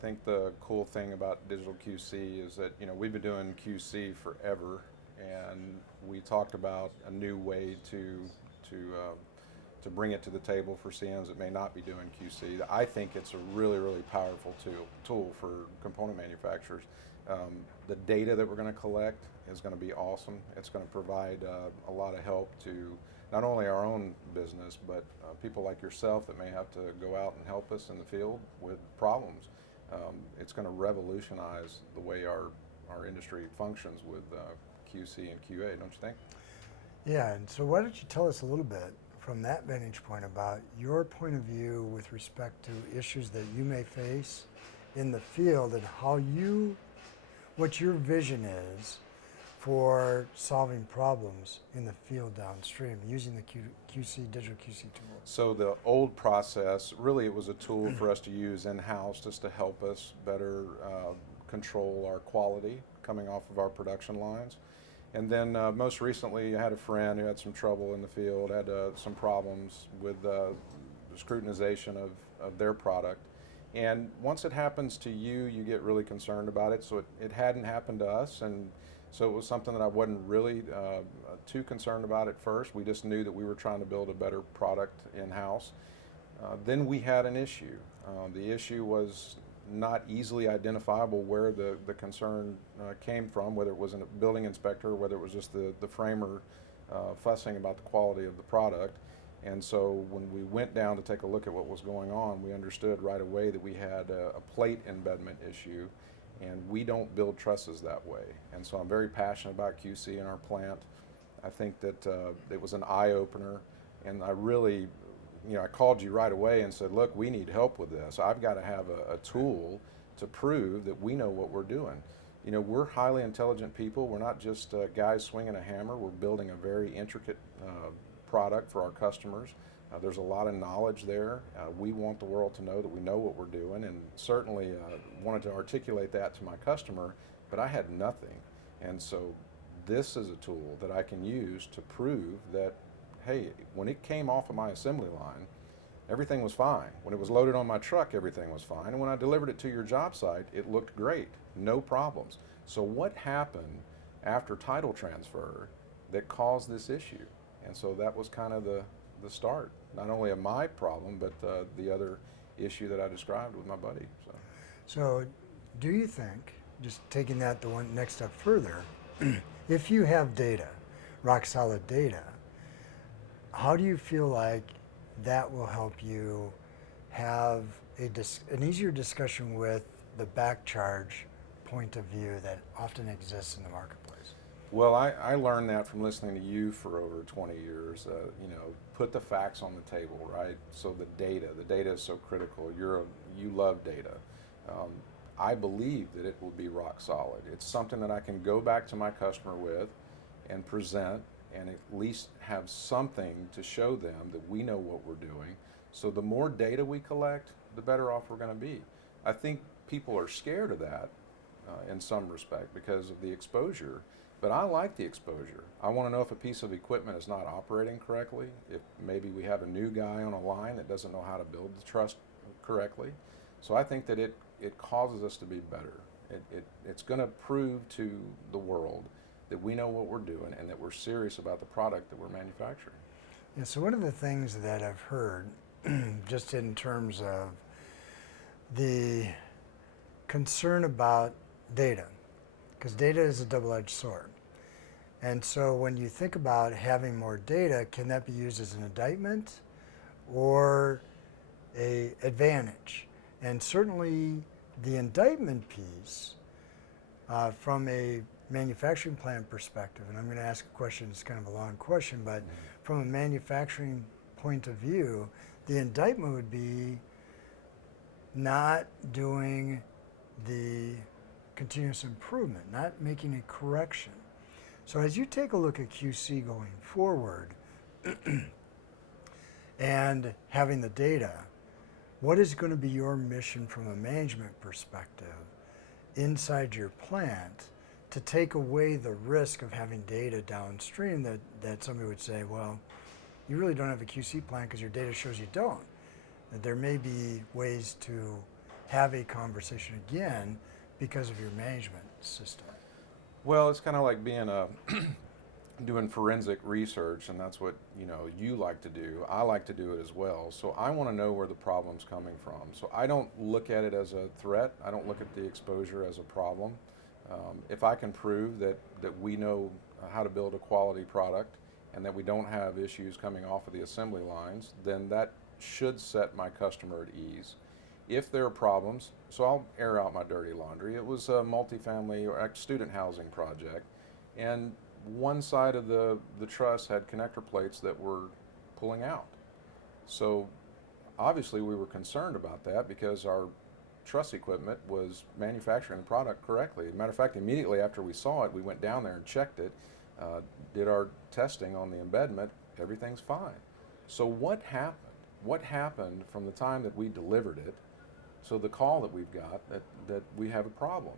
think the cool thing about digital QC is that, we've been doing QC forever, and we talked about a new way to bring it to the table for CMs that may not be doing QC. I think it's a really, really powerful tool for component manufacturers. The data that we're going to collect is going to be awesome. It's going to provide a lot of help to not only our own business, but people like yourself that may have to go out and help us in the field with problems. It's going to revolutionize the way our industry functions with QC and QA, don't you think? Yeah, and so why don't you tell us a little bit from that vantage point about your point of view with respect to issues that you may face in the field and what your vision is for solving problems in the field downstream using the digital QC tool. So the old process, really it was a tool for us to use in-house just to help us better control our quality coming off of our production lines. And then most recently I had a friend who had some trouble in the field, had some problems with the scrutinization of their product. And once it happens to you, you get really concerned about it. So it hadn't happened to us, and so it was something that I wasn't really too concerned about at first. We just knew that we were trying to build a better product in-house. Then we had an issue. The issue was not easily identifiable where the concern came from, whether it was a building inspector, whether it was just the framer fussing about the quality of the product. And so when we went down to take a look at what was going on, we understood right away that we had a plate embedment issue, and we don't build trusses that way. And so I'm very passionate about QC in our plant. I think that it was an eye-opener, and I really, I called you right away and said, look, we need help with this. I've got to have a tool to prove that we know what we're doing. We're highly intelligent people. We're not just guys swinging a hammer. We're building a very intricate product for our customers. There's a lot of knowledge there. We want the world to know that we know what we're doing, and certainly wanted to articulate that to my customer, but I had nothing. And so this is a tool that I can use to prove that, hey, when it came off of my assembly line, everything was fine. When it was loaded on my truck, everything was fine. And when I delivered it to your job site, it looked great, no problems. So what happened after title transfer that caused this issue? And so that was kind of the start, not only of my problem, but the other issue that I described with my buddy. So do you think, just taking that the one next step further, if you have data, rock solid data, how do you feel like that will help you have an easier discussion with the back charge point of view that often exists in the marketplace? Well, I learned that from listening to you for over 20 years. Put the facts on the table, right? So the data is so critical. You love data. I believe that it will be rock solid. It's something that I can go back to my customer with and present, and at least have something to show them that we know what we're doing. So the more data we collect, the better off we're going to be. I think people are scared of that in some respect because of the exposure. But I like the exposure. I want to know if a piece of equipment is not operating correctly, if maybe we have a new guy on a line that doesn't know how to build the truss correctly. So I think that it causes us to be better. It's going to prove to the world that we know what we're doing and that we're serious about the product that we're manufacturing. Yeah, so one of the things that I've heard, just in terms of the concern about data, because data is a double-edged sword. And so when you think about having more data, can that be used as an indictment or an advantage? And certainly the indictment piece, from a manufacturing plant perspective, and I'm going to ask a question, it's kind of a long question, but from a manufacturing point of view, the indictment would be not doing the continuous improvement, not making a correction. So as you take a look at QC going forward and having the data, what is going to be your mission from a management perspective inside your plant to take away the risk of having data downstream that somebody would say, well, you really don't have a QC plan because your data shows you don't. That there may be ways to have a conversation again because of your management system? Well, it's kind of like being a doing forensic research, and that's what you like to do. I like to do it as well. So I want to know where the problem's coming from. So I don't look at it as a threat. I don't look at the exposure as a problem. If I can prove that we know how to build a quality product and that we don't have issues coming off of the assembly lines, then that should set my customer at ease. If there are problems, so I'll air out my dirty laundry. It was a multifamily or student housing project, and one side of the truss had connector plates that were pulling out. So obviously we were concerned about that because our truss equipment was manufacturing the product correctly. As a matter of fact, immediately after we saw it, we went down there and checked it, did our testing on the embedment, everything's fine. So what happened? What happened from the time that we delivered it, so the call that we've got that we have a problem?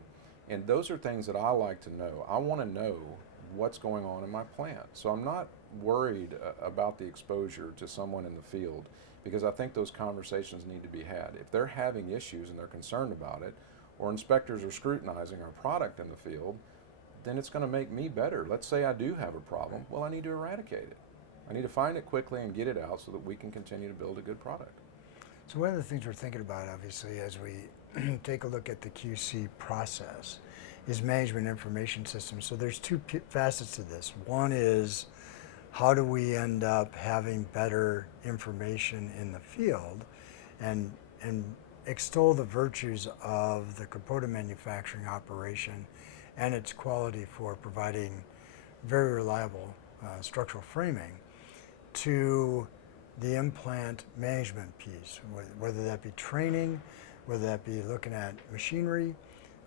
And those are things that I like to know. I want to know what's going on in my plant. So I'm not worried about the exposure to someone in the field, because I think those conversations need to be had. If they're having issues and they're concerned about it, or inspectors are scrutinizing our product in the field, then it's going to make me better. Let's say I do have a problem. Well, I need to eradicate it. I need to find it quickly and get it out so that we can continue to build a good product. So one of the things we're thinking about, obviously, as we take a look at the QC process, is management information systems. So there's two facets to this. One is, how do we end up having better information in the field and extol the virtues of the component manufacturing operation and its quality for providing very reliable structural framing, to the implant management piece, whether that be training, whether that be looking at machinery,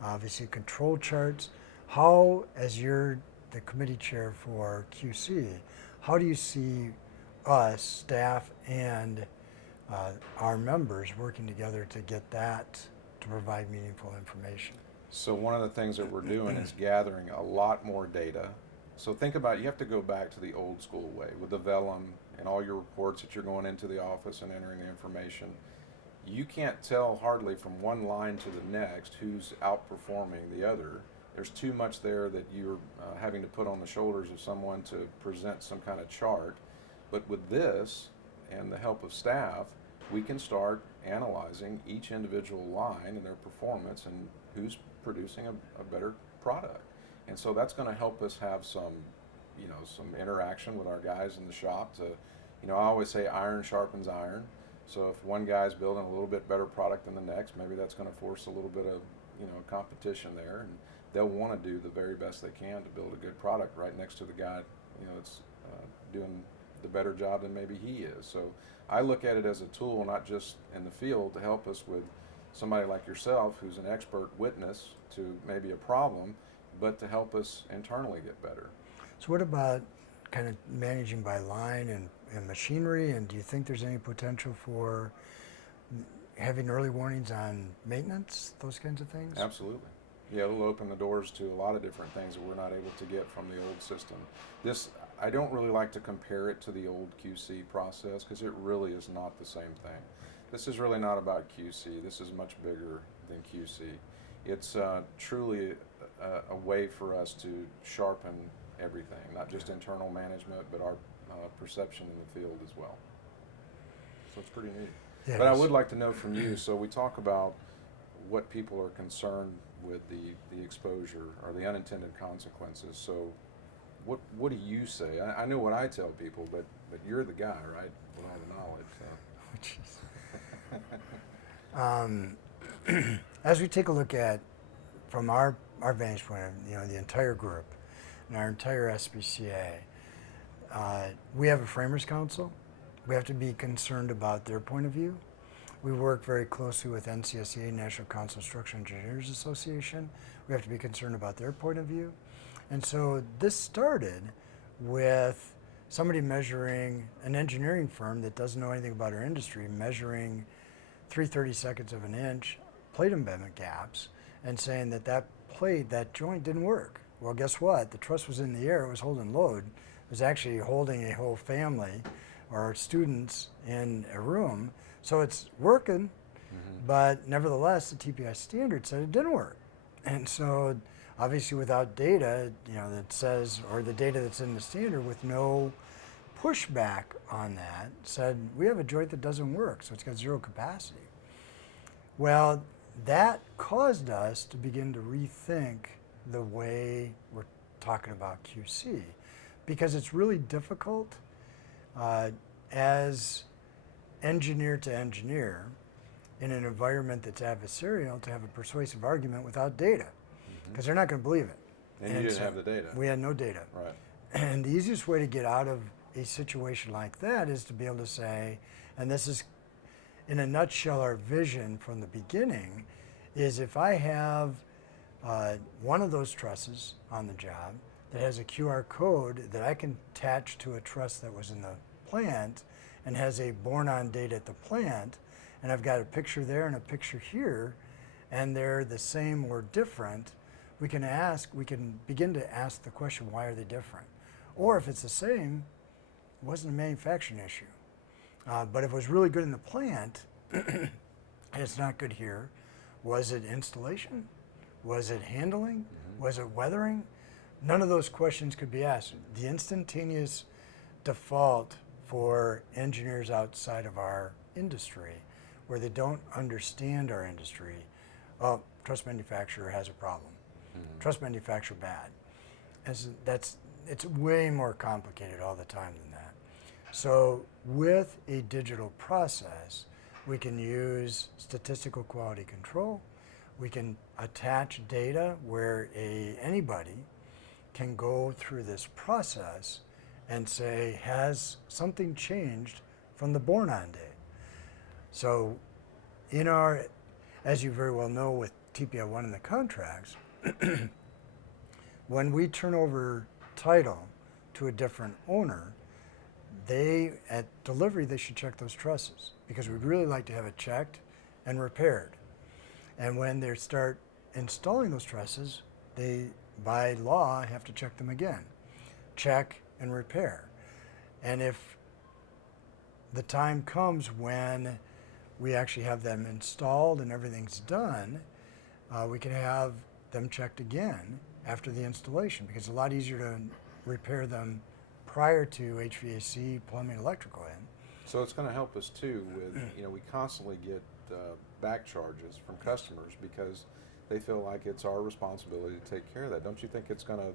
obviously control charts. How, as you're the committee chair for QC, how do you see us, staff, and our members working together to get that to provide meaningful information? So one of the things that we're doing is gathering a lot more data. So think about, you have to go back to the old school way with the vellum and all your reports that you're going into the office and entering the information. You can't tell hardly from one line to the next who's outperforming the other. There's too much there that you're having to put on the shoulders of someone to present some kind of chart. But with this and the help of staff, we can start analyzing each individual line and their performance and who's producing a better product. And so that's going to help us have some interaction with our guys in the shop to, I always say iron sharpens iron. So if one guy's building a little bit better product than the next, maybe that's going to force a little bit of, competition there, and they'll want to do the very best they can to build a good product right next to the guy, that's doing the better job than maybe he is. So I look at it as a tool, not just in the field, to help us with somebody like yourself who's an expert witness to maybe a problem, but to help us internally get better. So what about kind of managing by line and machinery, and do you think there's any potential for having early warnings on maintenance, those kinds of things? Absolutely. Yeah, it'll open the doors to a lot of different things that we're not able to get from the old system. I don't really like to compare it to the old QC process because it really is not the same thing. This is really not about QC. This is much bigger than QC. It's truly a way for us to sharpen everything, not just internal management, but our perception in the field as well. So it's pretty neat. Yeah, but I would like to know from you, so we talk about what people are concerned with the exposure or the unintended consequences. So what do you say? I know what I tell people, but you're the guy, right, with all the knowledge. So. As we take a look at, from our vantage point, the entire group and our entire SBCA, we have a Framers Council. We have to be concerned about their point of view. We work very closely with NCSEA, National Council of Structural Engineers Association. We have to be concerned about their point of view. And so this started with somebody measuring, an engineering firm that doesn't know anything about our industry, measuring 3/32 of an inch plate embedment gaps and saying that plate, that joint didn't work. Well, guess what? The truss was in the air, it was holding load. It was actually holding a whole family or students in a room. So it's working, But nevertheless, the TPI standard said it didn't work. And so obviously without data, that says, or the data that's in the standard with no pushback on that, said, we have a joint that doesn't work, so it's got zero capacity. Well, that caused us to begin to rethink the way we're talking about QC, because it's really difficult as engineer to engineer in an environment that's adversarial to have a persuasive argument without data, because they're not going to believe it. And you didn't have the data. We had no data. Right. And the easiest way to get out of a situation like that is to be able to say, and this is in a nutshell our vision from the beginning, is if I have one of those trusses on the job that has a QR code that I can attach to a truss that was in the plant and has a born-on date at the plant, and I've got a picture there and a picture here, and they're the same or different, we can begin to ask the question, why are they different? Or if it's the same, it wasn't a manufacturing issue. But if it was really good in the plant, and it's not good here, was it installation? Was it handling? Was it weathering? None of those questions could be asked. The instantaneous default for engineers outside of our industry, where they don't understand our industry, oh, truss manufacturer has a problem. Truss manufacturer bad. It's way more complicated all the time than that. So with a digital process, we can use statistical quality control. We can attach data where anybody can go through this process and say, has something changed from the born-on date? So as you very well know with TPI 1 in the contracts, when we turn over title to a different owner, at delivery, they should check those trusses, because we'd really like to have it checked and repaired. And when they start installing those trusses, they, by law, have to check them again. Check and repair. And if the time comes when we actually have them installed and everything's done, we can have them checked again after the installation, because it's a lot easier to repair them prior to HVAC, plumbing, electrical in. So it's going to help us too with, we constantly get back charges from customers because they feel like it's our responsibility to take care of that. Don't you think it's going to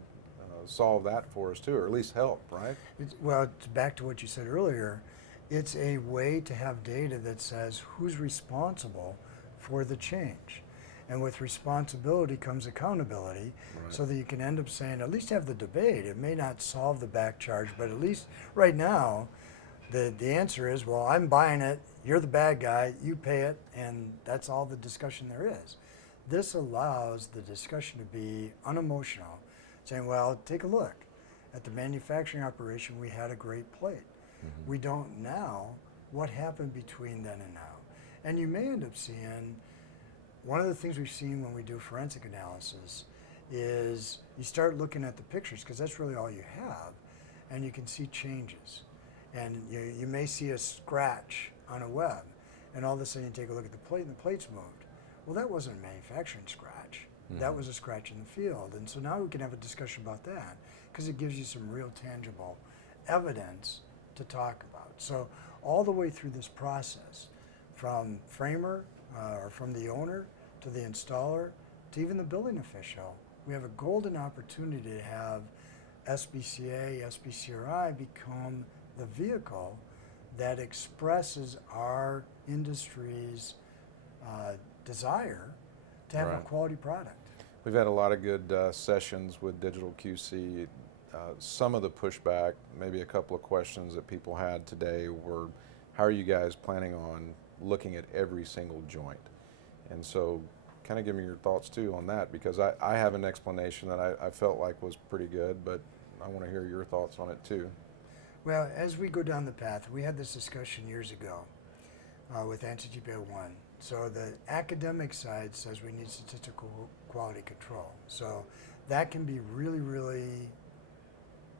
solve that for us too, or at least help, right? Well, it's back to what you said earlier. It's a way to have data that says who's responsible for the change. And with responsibility comes accountability, right, so that you can end up saying, at least have the debate. It may not solve the back charge, but at least right now, the answer is, well, I'm buying it, you're the bad guy, you pay it, and that's all the discussion there is. This allows the discussion to be unemotional, saying, well, take a look. At the manufacturing operation, we had a great plate. We don't now. What happened between then and now? And you may end up seeing, one of the things we've seen when we do forensic analysis is you start looking at the pictures, because that's really all you have, and you can see changes. And you may see a scratch on a web, and all of a sudden you take a look at the plate and the plate's moved. Well, that wasn't a manufacturing scratch. That was a scratch in the field. And so now we can have a discussion about that, because it gives you some real tangible evidence to talk about. So all the way through this process, from framer or from the owner to the installer to even the building official, we have a golden opportunity to have SBCA, SBCRI become the vehicle that expresses our industry's desire to have a quality product. We've had a lot of good sessions with Digital QC. Some of the pushback, maybe a couple of questions that people had today were, how are you guys planning on looking at every single joint? And so kind of give me your thoughts too on that, because I have an explanation that I felt like was pretty good, but I want to hear your thoughts on it too. Well, as we go down the path, we had this discussion years ago with anti-TPI 1. So the academic side says we need statistical quality control. So that can be really, really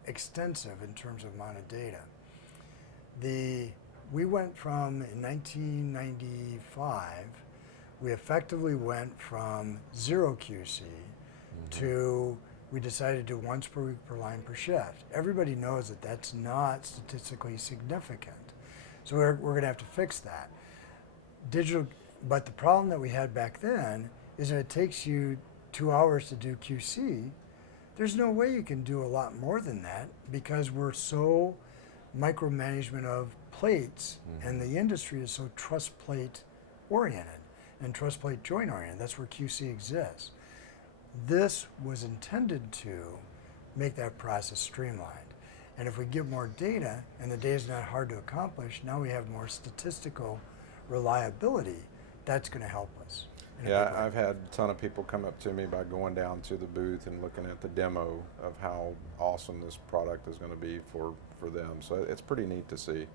extensive in terms of amount of data. We went from, in 1995, we effectively went from zero QC to we decided to do once per week per line per shift. Everybody knows that that's not statistically significant. So we're going to have to fix that. But the problem that we had back then is if it takes you 2 hours to do QC, there's no way you can do a lot more than that because we're so micromanagement of plates and the industry is so truss plate oriented and truss plate joint oriented. That's where QC exists. This was intended to make that process streamlined. And if we get more data, and the data is not hard to accomplish, now we have more statistical reliability, that's going to help us. Yeah, I've had a ton of people come up to me by going down to the booth and looking at the demo of how awesome this product is going to be for them. So it's pretty neat to see.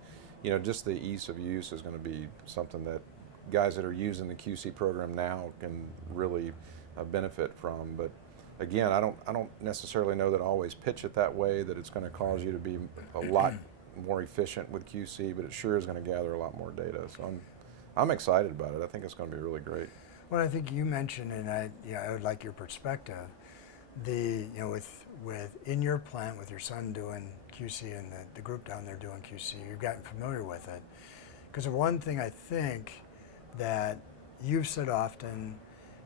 You know, just the ease of use is going to be something that guys that are using the QC program now can really benefit from. But again, I don't necessarily know that I always pitch it that way, that it's going to cause you to be a lot more efficient with QC, but it sure is going to gather a lot more data. So I'm excited about it. I think it's going to be really great. Well, I think you mentioned, and I would like your perspective, with in your plant with your son doing QC and the group down there doing QC, you've gotten familiar with it. Because the one thing I think that you've said often,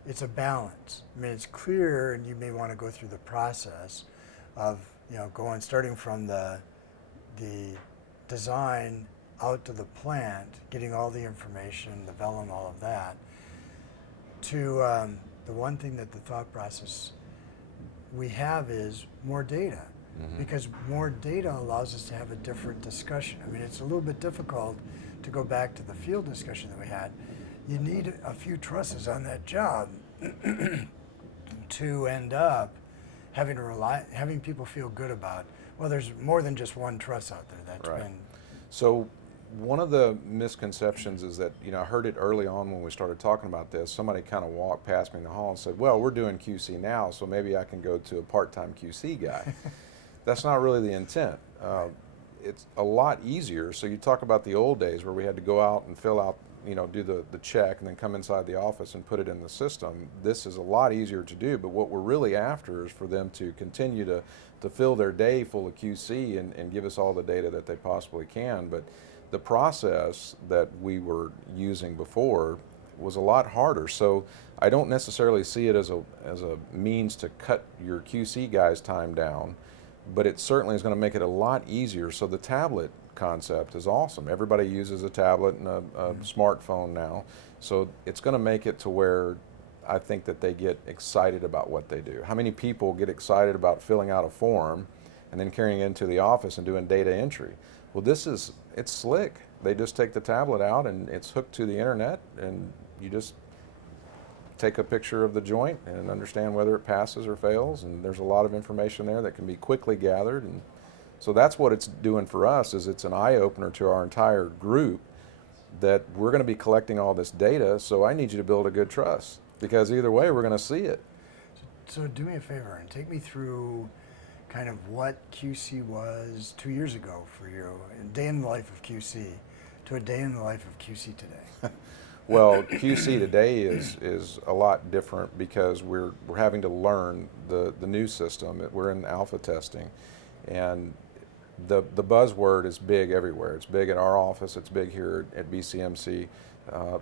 it's a balance. I mean, it's clear, and you may want to go through the process of starting from the design out to the plant, getting all the information, the vellum, all of that, to the one thing that the thought process we have is more data, because more data allows us to have a different discussion. I mean, it's a little bit difficult to go back to the field discussion that we had. You need a few trusses on that job to end up having people feel good about, well, there's more than just one truss out there that's right. been. So one of the misconceptions is that, I heard it early on when we started talking about this. Somebody kind of walked past me in the hall and said, well, we're doing QC now, so maybe I can go to a part-time QC guy. That's not really the intent. It's a lot easier. So you talk about the old days where we had to go out and fill out, do the check and then come inside the office and put it in the system. This is a lot easier to do, but what we're really after is for them to continue to fill their day full of QC and give us all the data that they possibly can. But the process that we were using before was a lot harder. So I don't necessarily see it as a means to cut your QC guys' time down, but it certainly is going to make it a lot easier. So the tablet concept is awesome. Everybody uses a tablet and a smartphone now. So it's going to make it to where I think that they get excited about what they do. How many people get excited about filling out a form and then carrying it into the office and doing data entry? Well, it's slick. They just take the tablet out and it's hooked to the internet, and you just take a picture of the joint and understand whether it passes or fails, and there's a lot of information there that can be quickly gathered. And so that's what it's doing for us, is it's an eye-opener to our entire group that we're going to be collecting all this data, so I need you to build a good trust, because either way we're going to see it. So do me a favor and take me through kind of what QC was 2 years ago for you, a day in the life of QC, to a day in the life of QC today. Well, QC today is a lot different because we're having to learn the new system. We're in alpha testing, and the buzzword is big everywhere. It's big at our office, it's big here at BCMC,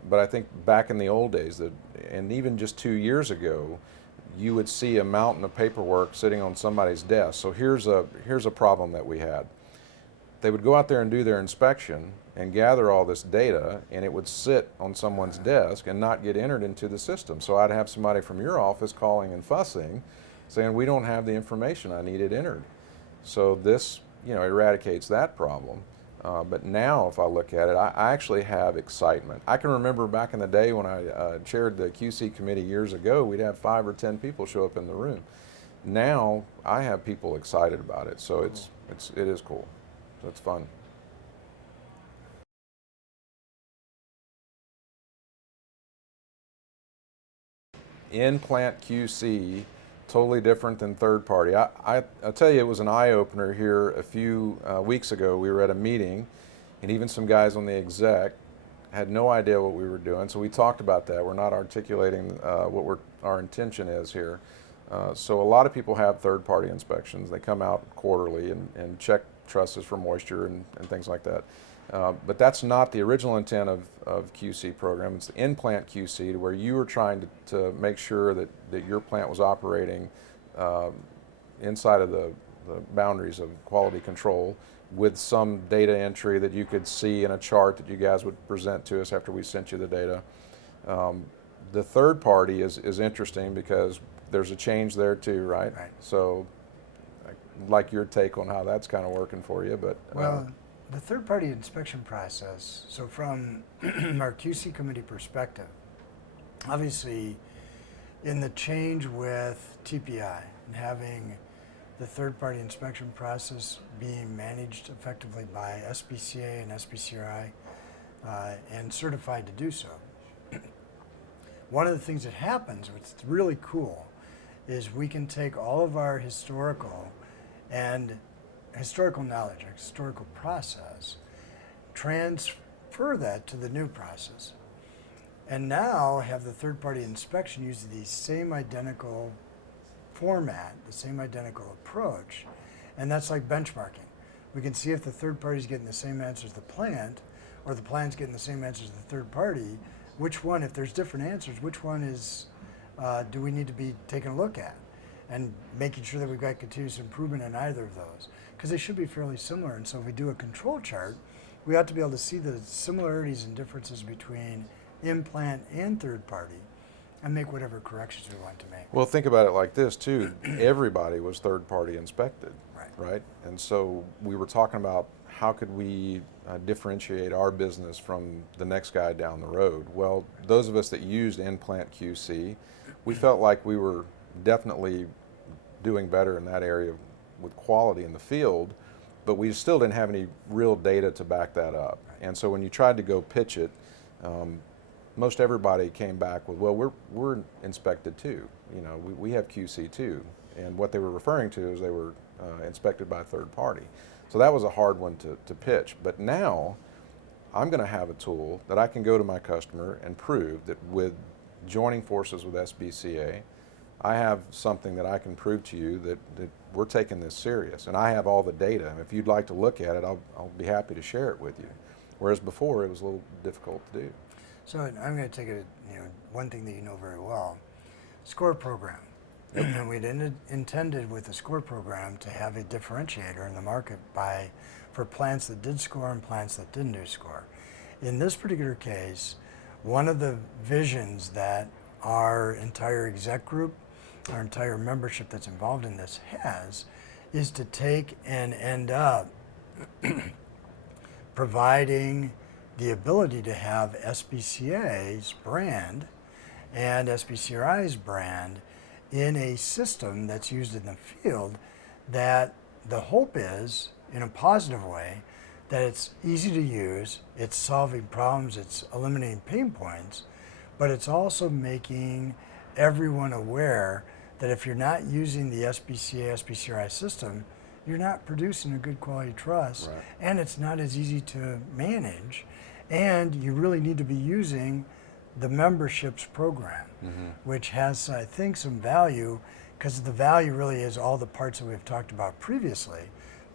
but I think back in the old days, and even just 2 years ago, you would see a mountain of paperwork sitting on somebody's desk. So here's a problem that we had. They would go out there and do their inspection and gather all this data, and it would sit on someone's desk and not get entered into the system. So I'd have somebody from your office calling and fussing, saying, we don't have the information, I need it entered. So this, eradicates that problem. But now if I look at it, I actually have excitement. I can remember back in the day when I chaired the QC committee years ago, we'd have 5 or 10 people show up in the room. Now I have people excited about it, so it is cool. So it's fun. In-plant QC, totally different than third party. I'll tell you, it was an eye-opener here a few weeks ago. We were at a meeting, and even some guys on the exec had no idea what we were doing. So we talked about that. We're not articulating what our intention is here. So a lot of people have third-party inspections. They come out quarterly and check trusses for moisture and things like that. But that's not the original intent of QC program. It's the in-plant QC, to where you were trying to make sure that your plant was operating inside of the boundaries of quality control, with some data entry that you could see in a chart that you guys would present to us after we sent you the data. The third party is interesting because there's a change there too, right? Right. So I'd like your take on how that's kind of working for you. But Well, the third-party inspection process, so from our QC committee perspective, obviously in the change with TPI and having the third-party inspection process being managed effectively by SBCA and SBCA and certified to do so. One of the things that happens, what's really cool, is we can take all of our historical knowledge, our historical process, transfer that to the new process, and now have the third-party inspection use the same identical format, the same identical approach, and that's like benchmarking. We can see if the third party is getting the same answers as the plant, or the plant's getting the same answers as the third party. Which one, if there's different answers, which one is do we need to be taking a look at, and making sure that we've got continuous improvement in either of those, because they should be fairly similar. And so if we do a control chart, we ought to be able to see the similarities and differences between in-plant and third party, and make whatever corrections we want to make. well, think about it like this too. Everybody was third-party inspected, right? And so we were talking about how could we differentiate our business from the next guy down the road. Well, those of us that used in-plant QC, we felt like we were definitely doing better in that area with quality in the field, but we still didn't have any real data to back that up. And so when you tried to go pitch it, most everybody came back with, well, we're inspected too. You know, we have QC too. And what they were referring to is they were inspected by a third party. So that was a hard one to pitch. But now I'm going to have a tool that I can go to my customer and prove that with joining forces with SBCA, I have something that I can prove to you that we're taking this serious. And I have all the data. And if you'd like to look at it, I'll be happy to share it with you. Whereas before, it was a little difficult to do. So I'm going to take one thing that you know very well, SCORE program. And we'd intended with the SCORE program to have a differentiator in the market for plants that did SCORE and plants that didn't do SCORE. In this particular case, one of the visions that our entire exec group, our entire membership that's involved in this has, is to take and end up providing the ability to have SBCA's brand and SBCRI's brand in a system that's used in the field, that the hope is, in a positive way, that it's easy to use, it's solving problems, it's eliminating pain points, but it's also making everyone aware that if you're not using the SBCA, SBCRI system, you're not producing a good quality truss, Right. and it's not as easy to manage, and you really need to be using the memberships program, which has, I think, some value, because the value really is all the parts that we've talked about previously,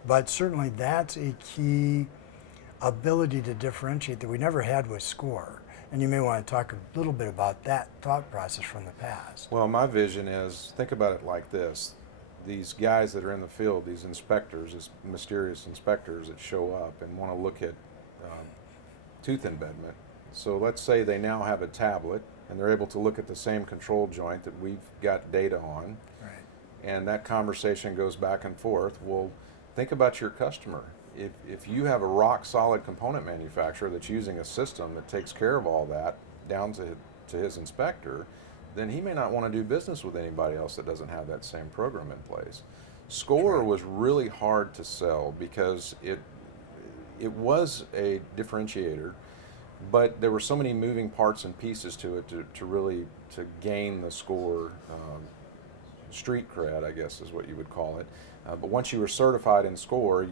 but certainly that's a key ability to differentiate that we never had with SCORE. And you may want to talk a little bit about that thought process from the past. Well, my vision is, think about it like this. These guys that are in the field, these inspectors, these mysterious inspectors that show up and want to look at tooth embedment. So let's say they now have a tablet and they're able to look at the same control joint that we've got data on. Right. And that conversation goes back and forth. Well, think about your customer. If you have a rock solid component manufacturer that's using a system that takes care of all that down to his inspector, then he may not want to do business with anybody else that doesn't have that same program in place. SCORE was really hard to sell because it was a differentiator, but there were so many moving parts and pieces to it to really gain the SCORE street cred, I guess is what you would call it. But once you were certified in SCORE,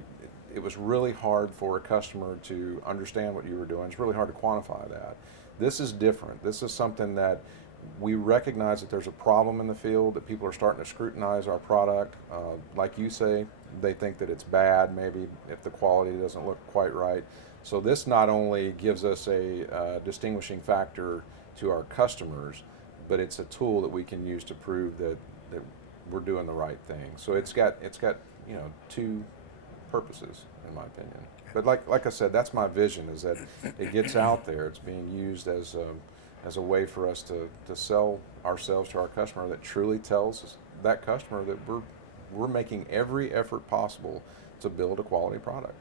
it was really hard for a customer to understand what you were doing. It's really hard to quantify that. This is different. This is something that we recognize that there's a problem in the field, that people are starting to scrutinize our product. Like you say, they think that it's bad maybe if the quality doesn't look quite right. So this not only gives us a distinguishing factor to our customers, but it's a tool that we can use to prove that we're doing the right thing. So it's got two purposes, in my opinion. But like I said, that's my vision, is that it gets out there. It's being used as a way for us to sell ourselves to our customer, that truly tells that customer that we're making every effort possible to build a quality product.